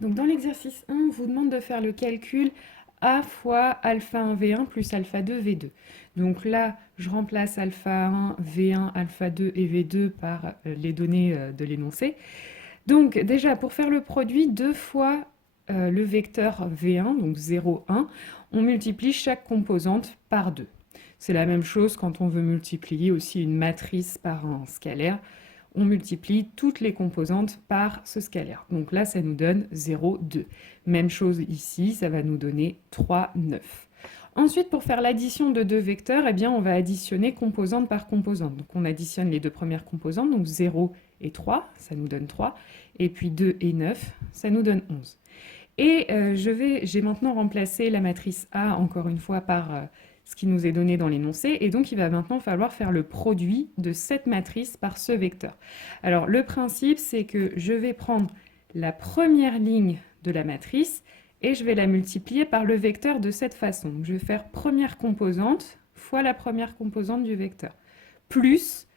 Donc dans l'exercice 1, on vous demande de faire le calcul A fois alpha 1 V1 plus alpha 2 V2. Donc là, je remplace alpha 1, V1, alpha 2 et V2 par les données de l'énoncé. Donc déjà, pour faire le produit, 2 fois le vecteur V1, donc 0, 1, on multiplie chaque composante par 2. C'est la même chose quand on veut multiplier aussi une matrice par un scalaire. On multiplie toutes les composantes par ce scalaire. Donc là, ça nous donne 0, 2. Même chose ici, ça va nous donner 3, 9. Ensuite, pour faire l'addition de deux vecteurs, eh bien, on va additionner composante par composante. Donc on additionne les deux premières composantes, donc 0 et 3, ça nous donne 3. Et puis 2 et 9, ça nous donne 11. Et j'ai maintenant remplacé la matrice A, encore une fois, par ce qui nous est donné dans l'énoncé. Et donc, il va maintenant falloir faire le produit de cette matrice par ce vecteur. Alors, le principe, c'est que je vais prendre la première ligne de la matrice et je vais la multiplier par le vecteur de cette façon. Donc, je vais faire première composante fois la première composante du vecteur, plus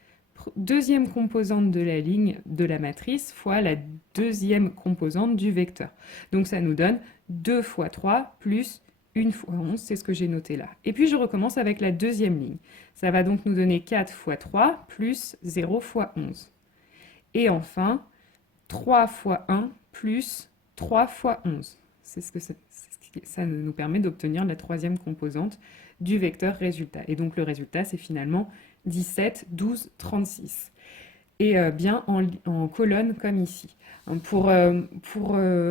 deuxième composante de la ligne de la matrice fois la deuxième composante du vecteur. Donc ça nous donne 2 fois 3 plus 1 fois 11, c'est ce que j'ai noté là. Et puis je recommence avec la deuxième ligne. Ça va donc nous donner 4 fois 3 plus 0 fois 11. Et enfin, 3 fois 1 plus 3 fois 11. C'est ce que ça nous permet d'obtenir la troisième composante du vecteur résultat. Et donc le résultat, c'est finalement 17, 12, 36. Et bien en colonne comme ici. Pour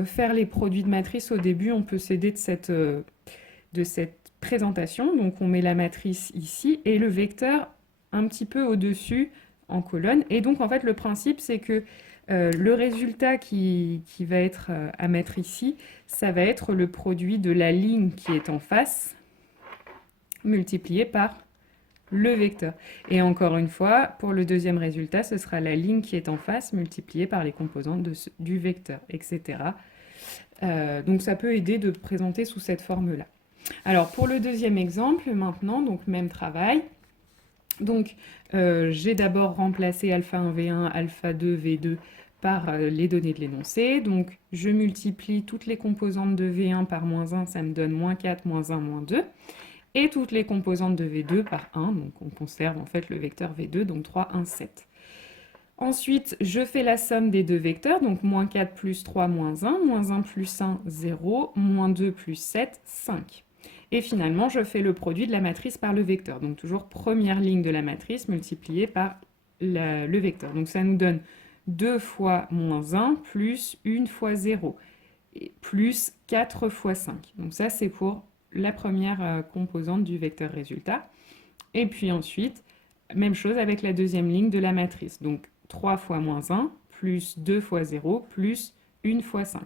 faire les produits de matrice au début, on peut s'aider de cette présentation. Donc on met la matrice ici et le vecteur un petit peu au-dessus en colonne. Et donc en fait le principe c'est que le résultat qui va être à mettre ici, ça va être le produit de la ligne qui est en face multiplié par le vecteur. Et encore une fois, pour le deuxième résultat, ce sera la ligne qui est en face multipliée par les composantes du vecteur, etc. Donc ça peut aider de présenter sous cette forme-là. Alors pour le deuxième exemple, maintenant, donc même travail. Donc j'ai d'abord remplacé alpha 1 V1, alpha 2 V2 par les données de l'énoncé. Donc je multiplie toutes les composantes de V1 par moins 1, ça me donne moins 4, moins 1, moins 2. Et toutes les composantes de V2 par 1, donc on conserve en fait le vecteur V2, donc 3, 1, 7. Ensuite, je fais la somme des deux vecteurs, donc moins 4 plus 3, moins 1 plus 1, 0, moins 2 plus 7, 5. Et finalement, je fais le produit de la matrice par le vecteur, donc toujours première ligne de la matrice multipliée par le vecteur. Donc ça nous donne 2 fois moins 1 plus 1 fois 0, et plus 4 fois 5. Donc ça, c'est pour la première composante du vecteur résultat. Et puis ensuite, même chose avec la deuxième ligne de la matrice. Donc 3 fois moins 1, plus 2 fois 0, plus 1 fois 5.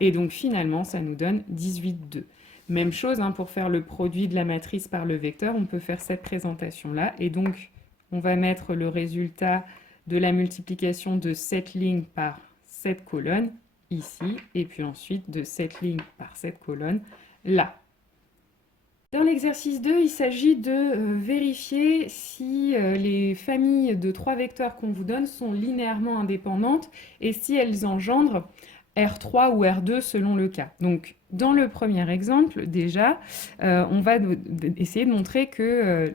Et donc finalement, ça nous donne 18, 2. Même chose, pour faire le produit de la matrice par le vecteur, on peut faire cette présentation-là. Et donc, on va mettre le résultat de la multiplication de cette ligne par cette colonne ici, et puis ensuite de cette ligne par cette colonne là. Dans l'exercice 2, il s'agit de vérifier si les familles de trois vecteurs qu'on vous donne sont linéairement indépendantes et si elles engendrent R3 ou R2 selon le cas. Donc, dans le premier exemple, déjà, on va essayer de montrer que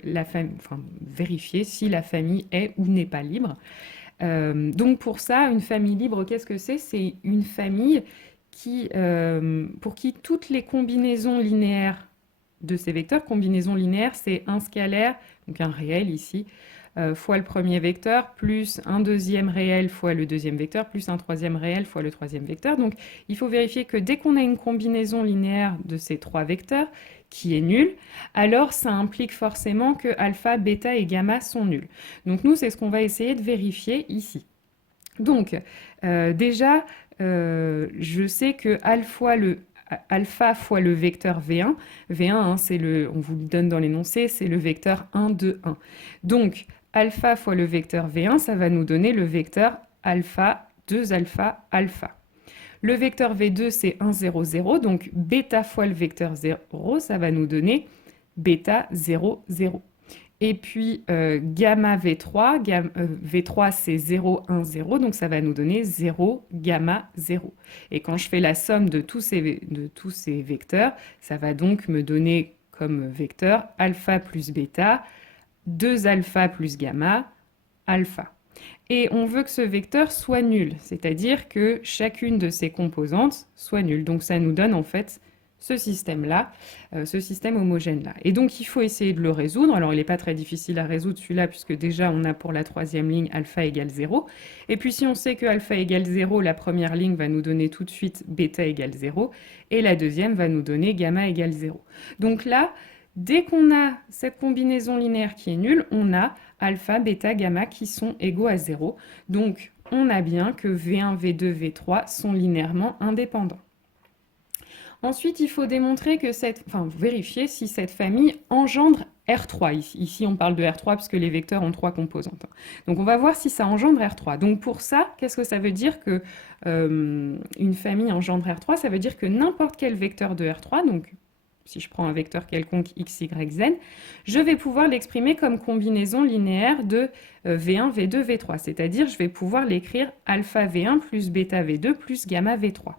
vérifier si la famille est ou n'est pas libre. Donc, pour ça, une famille libre, qu'est-ce que c'est? C'est une famille pour qui toutes les combinaisons linéaires de ces vecteurs, combinaison linéaire, c'est un scalaire, donc un réel ici, fois le premier vecteur, plus un deuxième réel fois le deuxième vecteur, plus un troisième réel fois le troisième vecteur. Donc il faut vérifier que dès qu'on a une combinaison linéaire de ces trois vecteurs qui est nulle, alors ça implique forcément que alpha, bêta et gamma sont nuls. Donc nous, c'est ce qu'on va essayer de vérifier ici. Donc déjà, je sais que alpha fois le vecteur V1. V1, on vous le donne dans l'énoncé, c'est le vecteur 1, 2, 1. Donc, alpha fois le vecteur V1, ça va nous donner le vecteur alpha, 2 alpha, alpha. Le vecteur V2, c'est 1, 0, 0. Donc, bêta fois le vecteur 0, ça va nous donner bêta, 0, 0. Et puis gamma V3, V3 c'est 0, 1, 0, donc ça va nous donner 0, gamma 0. Et quand je fais la somme de tous ces vecteurs, ça va donc me donner comme vecteur alpha plus bêta, 2 alpha plus gamma, alpha. Et on veut que ce vecteur soit nul, c'est-à-dire que chacune de ses composantes soit nulle. Donc ça nous donne en fait ce système-là, ce système homogène-là. Et donc il faut essayer de le résoudre. Alors il n'est pas très difficile à résoudre celui-là, puisque déjà on a pour la troisième ligne alpha égale 0. Et puis si on sait que alpha égale 0, la première ligne va nous donner tout de suite bêta égale 0, et la deuxième va nous donner gamma égale 0. Donc là, dès qu'on a cette combinaison linéaire qui est nulle, on a alpha, bêta, gamma qui sont égaux à 0. Donc on a bien que V1, V2, V3 sont linéairement indépendants. Ensuite, il faut démontrer que vérifier si cette famille engendre R3. Ici, on parle de R3 puisque les vecteurs ont 3 composantes. Donc, on va voir si ça engendre R3. Donc, pour ça, qu'est-ce que ça veut dire que une famille engendre R3? Ça veut dire que n'importe quel vecteur de R3, donc si je prends un vecteur quelconque x, y, z, je vais pouvoir l'exprimer comme combinaison linéaire de V1, V2, V3. C'est-à-dire, je vais pouvoir l'écrire alpha V1 plus bêta V2 plus gamma V3.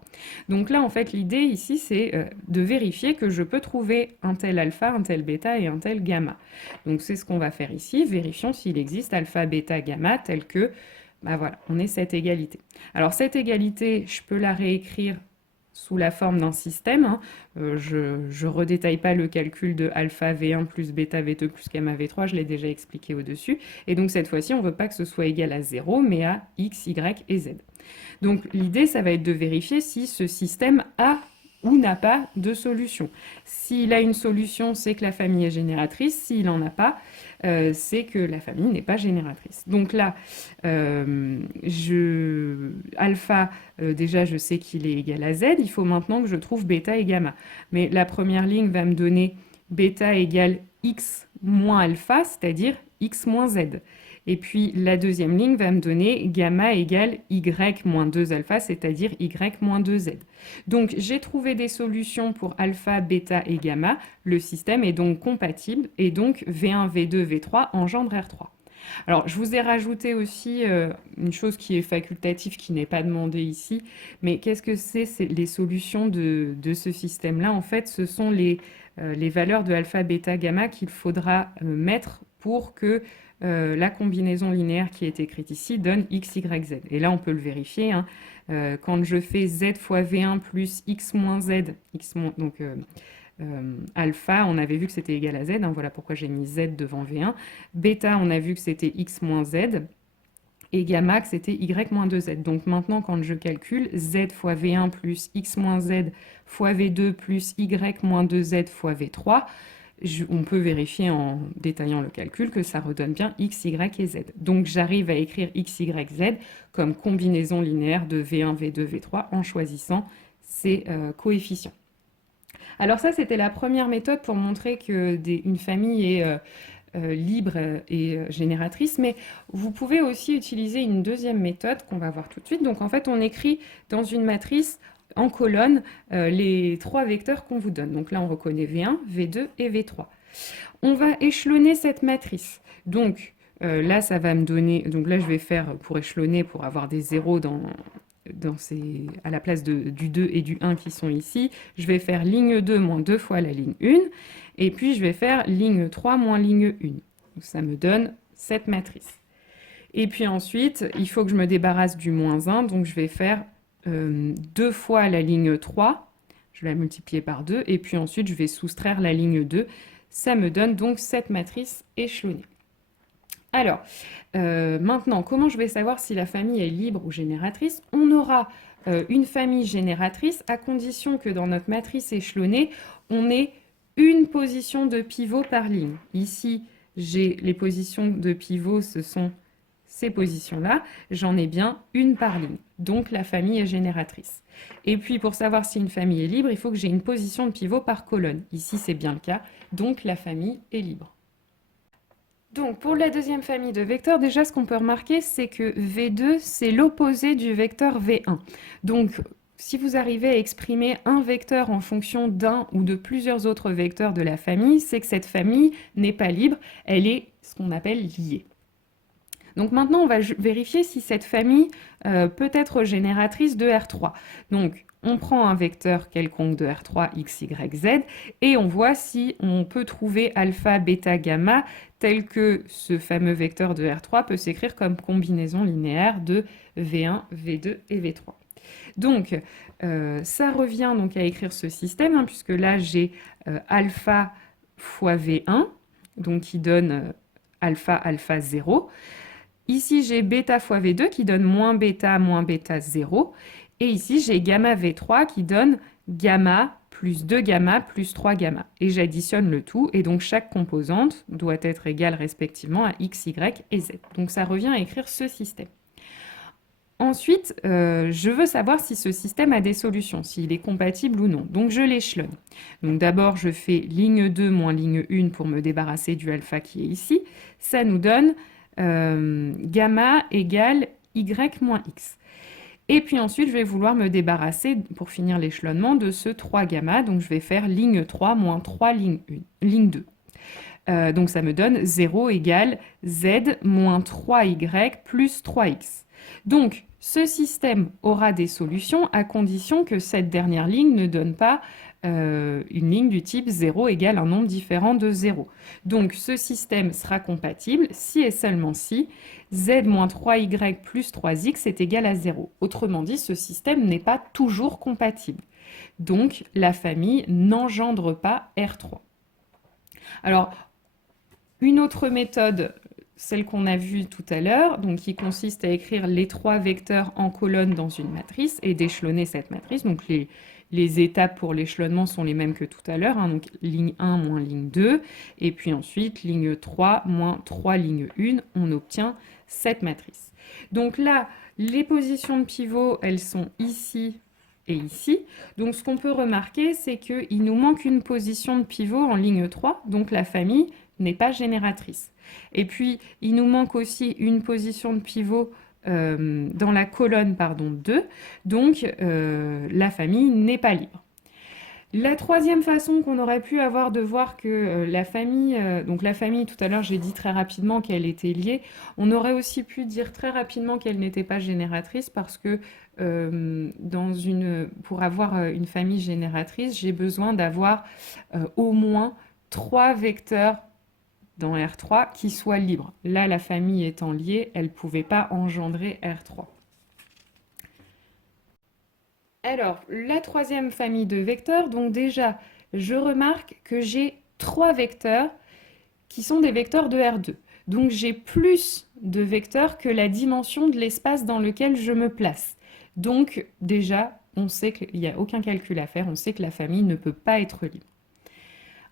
Donc là, en fait, l'idée ici, c'est de vérifier que je peux trouver un tel alpha, un tel bêta et un tel gamma. Donc c'est ce qu'on va faire ici. Vérifions s'il existe alpha, bêta, gamma, tel que, voilà, on ait cette égalité. Alors cette égalité, je peux la réécrire sous la forme d'un système. Je ne redétaille pas le calcul de alpha V1 plus bêta V2 plus gamma V3, je l'ai déjà expliqué au-dessus. Et donc cette fois-ci, on ne veut pas que ce soit égal à 0, mais à x, y et z. Donc l'idée, ça va être de vérifier si ce système a ou n'a pas de solution. S'il a une solution, c'est que la famille est génératrice. S'il n'en a pas, c'est que la famille n'est pas génératrice. Donc là, alpha, déjà, je sais qu'il est égal à z. Il faut maintenant que je trouve bêta et gamma. Mais la première ligne va me donner bêta égale x moins alpha, c'est-à-dire x moins z. Et puis la deuxième ligne va me donner gamma égale y moins 2 alpha, c'est-à-dire y moins 2z. Donc j'ai trouvé des solutions pour alpha, bêta et gamma. Le système est donc compatible et donc V1, V2, V3 engendre R3. Alors, je vous ai rajouté aussi une chose qui est facultative, qui n'est pas demandée ici, mais qu'est-ce que c'est les solutions de ce système-là? En fait, ce sont les valeurs de alpha, bêta, gamma qu'il faudra mettre pour que la combinaison linéaire qui est écrite ici donne x, y, z. Et là, on peut le vérifier. Quand je fais z fois v1 plus x moins z, donc alpha, on avait vu que c'était égal à z. Voilà pourquoi j'ai mis z devant v1. Bêta, on a vu que c'était x moins z. Et gamma, que c'était y moins 2z. Donc maintenant, quand je calcule, z fois v1 plus x moins z fois v2 plus y moins 2z fois v3, on peut vérifier en détaillant le calcul que ça redonne bien x, y et z. Donc j'arrive à écrire x, y, z comme combinaison linéaire de v1, v2, v3 en choisissant ces coefficients. Alors ça, c'était la première méthode pour montrer qu'une famille est libre et génératrice, mais vous pouvez aussi utiliser une deuxième méthode qu'on va voir tout de suite. Donc en fait, on écrit dans une matrice en colonne les 3 vecteurs qu'on vous donne. Donc là, on reconnaît V1, V2 et V3. On va échelonner cette matrice. Donc là, ça va me donner... Donc là, je vais faire pour échelonner, pour avoir des zéros à la place du 2 et du 1 qui sont ici. Je vais faire ligne 2 moins 2 fois la ligne 1. Et puis, je vais faire ligne 3 moins ligne 1. Donc, ça me donne cette matrice. Et puis ensuite, il faut que je me débarrasse du moins 1. Donc, je vais faire 2 fois la ligne 3. Je vais la multiplier par 2. Et puis ensuite, je vais soustraire la ligne 2. Ça me donne donc cette matrice échelonnée. Alors, maintenant, comment je vais savoir si la famille est libre ou génératrice? On aura une famille génératrice à condition que dans notre matrice échelonnée, on ait une position de pivot par ligne. Ici, j'ai les positions de pivot, ce sont ces positions-là. J'en ai bien une par ligne. Donc, la famille est génératrice. Et puis, pour savoir si une famille est libre, il faut que j'ai une position de pivot par colonne. Ici, c'est bien le cas. Donc, la famille est libre. Donc, pour la deuxième famille de vecteurs, déjà, ce qu'on peut remarquer, c'est que V2, c'est l'opposé du vecteur V1. Donc, si vous arrivez à exprimer un vecteur en fonction d'un ou de plusieurs autres vecteurs de la famille, c'est que cette famille n'est pas libre, elle est ce qu'on appelle liée. Donc maintenant, on va vérifier si cette famille peut être génératrice de R3. Donc, on prend un vecteur quelconque de R3, X, Y, Z, et on voit si on peut trouver alpha, bêta, gamma, tel que ce fameux vecteur de R3 peut s'écrire comme combinaison linéaire de V1, V2 et V3. Donc, ça revient donc à écrire ce système, hein, puisque là, j'ai alpha fois V1, donc qui donne alpha, alpha 0. Ici, j'ai bêta fois V2 qui donne moins bêta 0. Et ici, j'ai gamma V3 qui donne gamma plus 2 gamma plus 3 gamma. Et j'additionne le tout. Et donc, chaque composante doit être égale respectivement à X, Y et Z. Donc, ça revient à écrire ce système. Ensuite, je veux savoir si ce système a des solutions, s'il est compatible ou non. Donc, je l'échelonne. Donc, d'abord, je fais ligne 2 moins ligne 1 pour me débarrasser du alpha qui est ici. Ça nous donne gamma égale y moins x. Et puis ensuite, je vais vouloir me débarrasser, pour finir l'échelonnement, de ce 3 gamma. Donc, je vais faire ligne 3 moins 3 ligne 2. Donc, ça me donne 0 égale z moins 3y plus 3x. Donc, ce système aura des solutions à condition que cette dernière ligne ne donne pas une ligne du type 0 égale un nombre différent de 0. Donc, ce système sera compatible si et seulement si z moins 3y plus 3x est égal à 0. Autrement dit, ce système n'est pas toujours compatible. Donc, la famille n'engendre pas R3. Alors, une autre méthode, celle qu'on a vue tout à l'heure, donc qui consiste à écrire les 3 vecteurs en colonne dans une matrice et d'échelonner cette matrice. Donc les étapes pour l'échelonnement sont les mêmes que tout à l'heure, hein, donc ligne 1 moins ligne 2, et puis ensuite ligne 3 moins 3 ligne 1, on obtient cette matrice. Donc là, les positions de pivot, elles sont ici et ici. Donc ce qu'on peut remarquer, c'est qu'il nous manque une position de pivot en ligne 3, donc la famille n'est pas génératrice. Et puis, il nous manque aussi une position de pivot dans la colonne 2, donc la famille n'est pas libre. La troisième façon qu'on aurait pu avoir de voir que la famille, donc la famille, tout à l'heure j'ai dit très rapidement qu'elle était liée, on aurait aussi pu dire très rapidement qu'elle n'était pas génératrice parce que pour avoir une famille génératrice, j'ai besoin d'avoir au moins 3 vecteurs dans R3 qui soient libres. Là, la famille étant liée, elle ne pouvait pas engendrer R3. Alors, la troisième famille de vecteurs, donc déjà, je remarque que j'ai 3 vecteurs qui sont des vecteurs de R2. Donc j'ai plus de vecteurs que la dimension de l'espace dans lequel je me place. Donc déjà, on sait qu'il n'y a aucun calcul à faire, on sait que la famille ne peut pas être libre.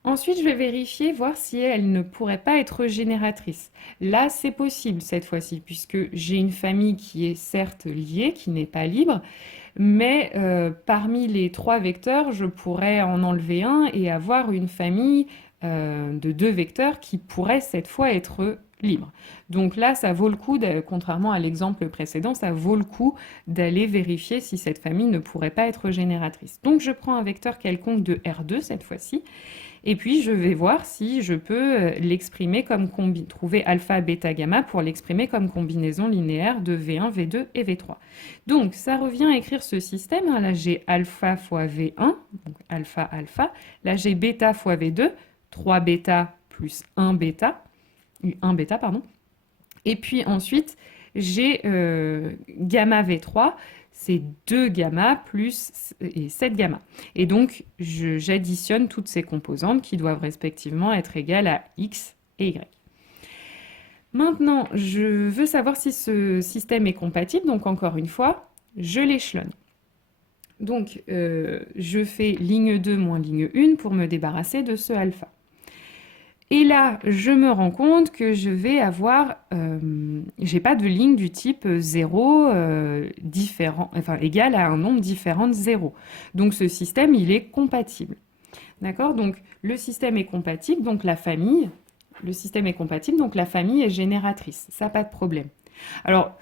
Ensuite, je vais vérifier, voir si elle ne pourrait pas être génératrice. Là, c'est possible cette fois-ci, puisque j'ai une famille qui est certes liée, qui n'est pas libre, mais parmi les 3 vecteurs, je pourrais en enlever un et avoir une famille de 2 vecteurs qui pourraient cette fois être libres. Donc là, ça vaut le coup, contrairement à l'exemple précédent, ça vaut le coup d'aller vérifier si cette famille ne pourrait pas être génératrice. Donc je prends un vecteur quelconque de R2 cette fois-ci, et puis je vais voir si je peux l'exprimer comme trouver alpha, bêta, gamma pour l'exprimer comme combinaison linéaire de V1, V2 et V3. Donc ça revient à écrire ce système. Hein. Là j'ai alpha fois V1, donc alpha, alpha. Là j'ai bêta fois V2, 3 bêta plus 1 bêta, pardon. Et puis ensuite j'ai gamma V3, c'est 2 gamma plus 7 gamma. Et donc, j'additionne toutes ces composantes qui doivent respectivement être égales à x et y. Maintenant, je veux savoir si ce système est compatible. Donc, encore une fois, je l'échelonne. Donc, je fais ligne 2 moins ligne 1 pour me débarrasser de ce alpha. Et là, je me rends compte que je vais avoir, j'ai pas de ligne du type 0 égale à un nombre différent de 0. Donc ce système, il est compatible. D'accord? Donc le système est compatible, donc le système est compatible, donc la famille est génératrice. Ça, pas de problème. Alors,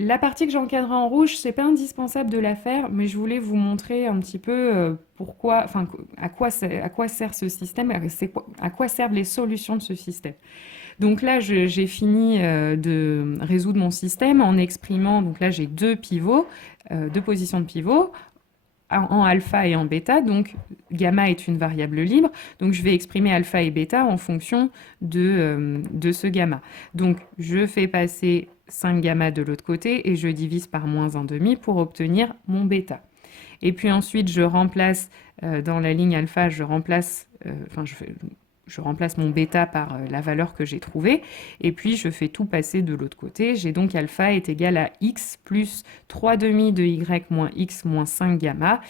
la partie que j'ai encadrée en rouge, c'est pas indispensable de la faire, mais je voulais vous montrer un petit peu pourquoi, enfin, à quoi sert ce système, à quoi servent les solutions de ce système. Donc là, j'ai fini de résoudre mon système en exprimant, donc là j'ai deux pivots, deux positions de pivot, en alpha et en bêta, donc gamma est une variable libre, donc je vais exprimer alpha et bêta en fonction de ce gamma. Donc je fais passer 5 gamma de l'autre côté et je divise par moins 1,5 pour obtenir mon bêta. Et puis ensuite je remplace dans la ligne alpha, je remplace mon bêta par la valeur que j'ai trouvée, et puis je fais tout passer de l'autre côté. J'ai donc alpha est égal à x plus 3 demi de y moins x moins 5 gamma,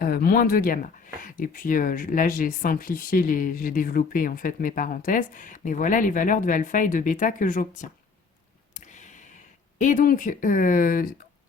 moins 2 gamma. Et puis là, j'ai simplifié, j'ai développé en fait mes parenthèses, mais voilà les valeurs de alpha et de bêta que j'obtiens. Et donc,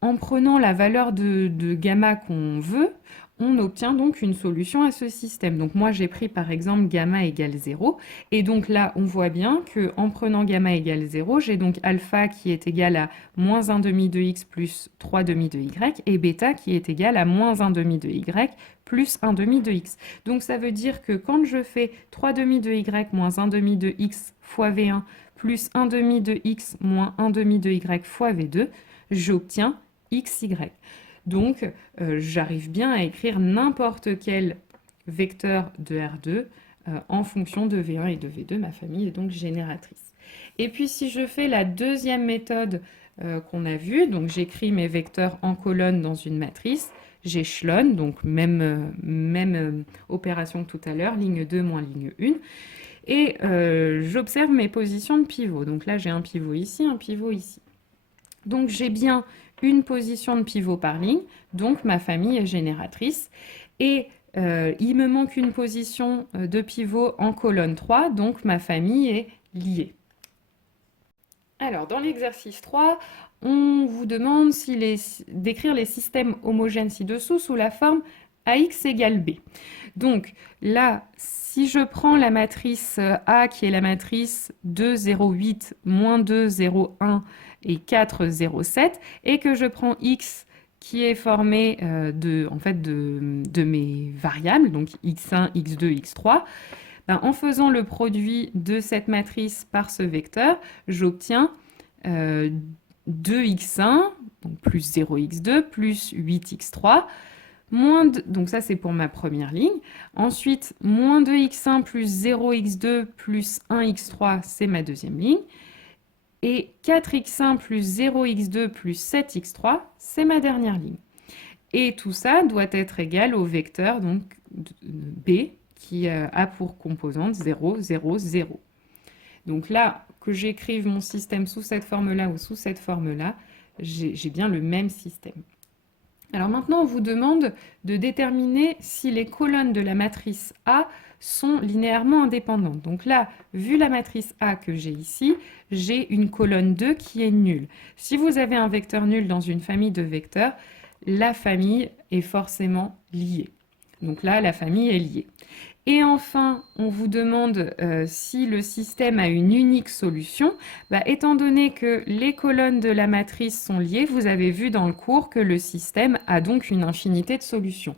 en prenant la valeur de gamma qu'on veut, on obtient donc une solution à ce système. Donc moi, j'ai pris par exemple gamma égale 0. Et donc là, on voit bien qu'en prenant gamma égale 0, j'ai donc alpha qui est égal à moins 1 demi de x plus 3 demi de y, et bêta qui est égal à moins 1 demi de y plus 1 demi de x. Donc ça veut dire que quand je fais 3 demi de y moins 1 demi de x fois v1 plus 1 demi de x moins 1 demi de y fois v2, j'obtiens xy. Donc, j'arrive bien à écrire n'importe quel vecteur de R2 en fonction de V1 et de V2. Ma famille est donc génératrice. Et puis, si je fais la deuxième méthode qu'on a vue, donc j'écris mes vecteurs en colonne dans une matrice, j'échelonne, donc même opération que tout à l'heure, ligne 2 moins ligne 1. Et j'observe mes positions de pivot. Donc là, j'ai un pivot ici, un pivot ici. Donc j'ai bien une position de pivot par ligne, donc ma famille est génératrice. Et il me manque une position de pivot en colonne 3, donc ma famille est liée. Alors, dans l'exercice 3, on vous demande d'écrire les systèmes homogènes ci-dessous sous la forme AX égale B. Donc là, si je prends la matrice A qui est la matrice 2, 0, 8, moins 2, 0, 1 et 4, 0, 7, et que je prends X qui est formé de mes variables, donc X1, X2, X3, ben, en faisant le produit de cette matrice par ce vecteur, j'obtiens 2x1, donc plus 0x2, plus 8x3, donc ça c'est pour ma première ligne. Ensuite, moins 2x1 plus 0x2 plus 1x3, c'est ma deuxième ligne. Et 4x1 plus 0x2 plus 7x3, c'est ma dernière ligne. Et tout ça doit être égal au vecteur donc, B qui a pour composante 0, 0, 0. Donc là, que j'écrive mon système sous cette forme-là ou sous cette forme-là, j'ai bien le même système. Alors maintenant, on vous demande de déterminer si les colonnes de la matrice A sont linéairement indépendantes. Donc là, vu la matrice A que j'ai ici, j'ai une colonne 2 qui est nulle. Si vous avez un vecteur nul dans une famille de vecteurs, la famille est forcément liée. Donc là, la famille est liée. Et enfin, on vous demande si le système a une unique solution. Bah, étant donné que les colonnes de la matrice sont liées, vous avez vu dans le cours que le système a donc une infinité de solutions.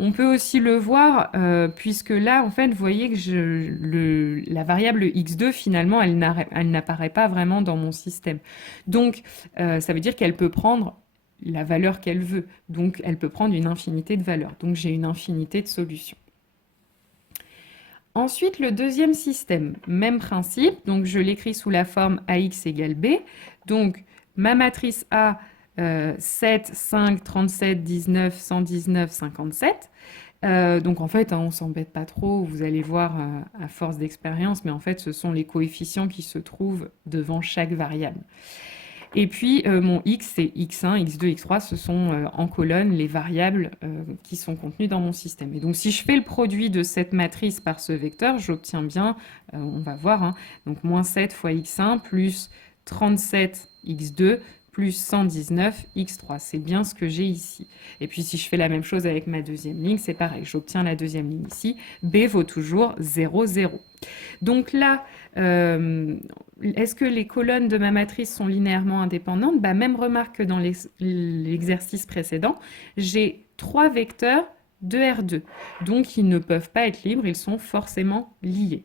On peut aussi le voir, puisque là, en fait, vous voyez que la variable x2, finalement, elle n'apparaît pas vraiment dans mon système. Donc, ça veut dire qu'elle peut prendre la valeur qu'elle veut. Donc, elle peut prendre une infinité de valeurs. Donc, j'ai une infinité de solutions. Ensuite, le deuxième système, même principe, donc je l'écris sous la forme AX égale B. Donc, ma matrice A, 7, 5, 37, 19, 119, 57. Donc en fait, on ne s'embête pas trop, vous allez voir à force d'expérience, mais en fait, ce sont les coefficients qui se trouvent devant chaque variable. Et puis, mon x, c'est x1, x2, x3, ce sont en colonne les variables qui sont contenues dans mon système. Et donc, si je fais le produit de cette matrice par ce vecteur, j'obtiens bien, on va voir, hein, donc moins 7 fois x1 plus 37 x2 plus 119 x3. C'est bien ce que j'ai ici. Et puis si je fais la même chose avec ma deuxième ligne, c'est pareil. J'obtiens la deuxième ligne ici. B vaut toujours 0, 0. Donc là, est-ce que les colonnes de ma matrice sont linéairement indépendantes? Même remarque que dans l'exercice précédent, j'ai 3 vecteurs de R2. Donc ils ne peuvent pas être libres, ils sont forcément liés.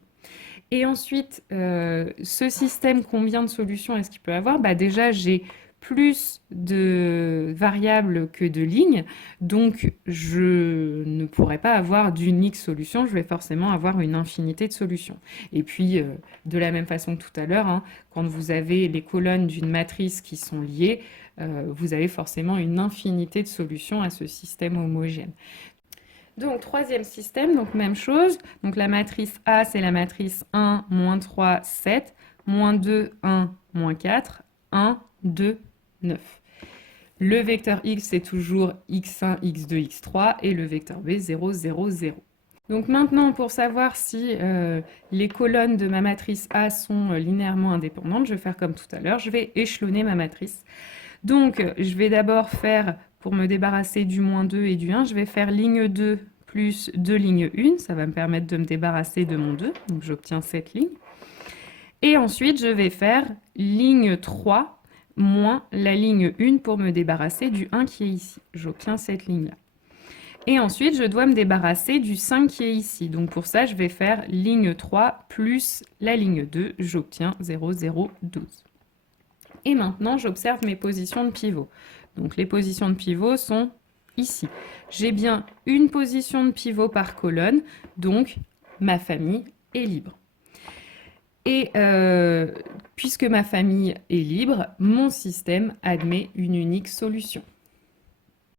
Et ensuite, ce système, combien de solutions est-ce qu'il peut avoir? Déjà, j'ai plus de variables que de lignes, donc je ne pourrais pas avoir d'unique solution, je vais forcément avoir une infinité de solutions. Et puis, de la même façon que tout à l'heure, hein, quand vous avez les colonnes d'une matrice qui sont liées, vous avez forcément une infinité de solutions à ce système homogène. Donc, troisième système, donc même chose. Donc, la matrice A, c'est la matrice 1, moins 3, 7, moins 2, 1, moins 4, 1, 2, 9. Le vecteur X, c'est toujours X1, X2, X3, et le vecteur B, 0, 0, 0. Donc maintenant, pour savoir si les colonnes de ma matrice A sont linéairement indépendantes, je vais faire comme tout à l'heure, je vais échelonner ma matrice. Donc, je vais d'abord faire, pour me débarrasser du moins 2 et du 1, je vais faire ligne 2 plus 2 ligne 1. Ça va me permettre de me débarrasser de mon 2. Donc, j'obtiens cette ligne. Et ensuite, je vais faire ligne 3 moins la ligne 1 pour me débarrasser du 1 qui est ici. J'obtiens cette ligne-là. Et ensuite, je dois me débarrasser du 5 qui est ici. Donc, pour ça, je vais faire ligne 3 plus la ligne 2. J'obtiens 0, 0, 12. Et maintenant, j'observe mes positions de pivot. Donc, les positions de pivot sont ici. J'ai bien une position de pivot par colonne, donc ma famille est libre. Et puisque ma famille est libre, mon système admet une unique solution.